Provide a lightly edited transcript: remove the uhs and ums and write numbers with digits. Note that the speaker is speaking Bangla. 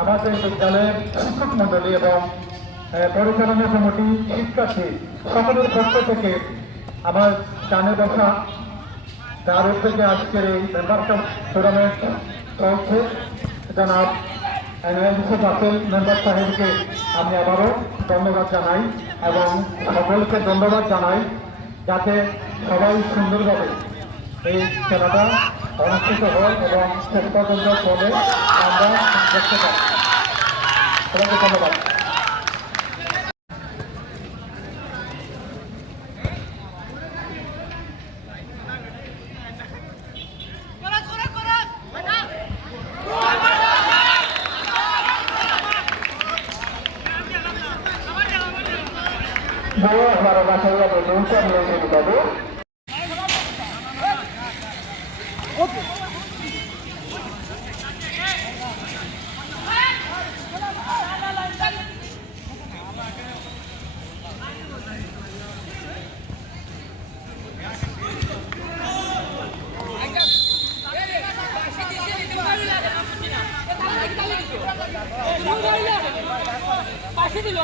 আমাদের বিদ্যালয়ের শিক্ষক মন্ডলী এবং পরিচালনা কমিটি, শিক্ষার্থী সকলের পক্ষ থেকে আমার ডানে বসা যার উদ্যোগে আজকের এই মেম্বার কাপ টুর্নামেন্ট চলছে জনাব এনায়েত রাসেল মেম্বার সাহেবকে আমি আবারও ধন্যবাদ জানাই এবং সকলকে ধন্যবাদ জানাই যাতে সবাই সুন্দরভাবে এই খেলাটা অনুষ্ঠিত হয় এবং শেষ পর্যন্ত চলে আমরা দেখতে পাই। সবাইকে ধন্যবাদ। वो हमारा बासाइया पे दूसरा मिलने की बाबू পাশে দিল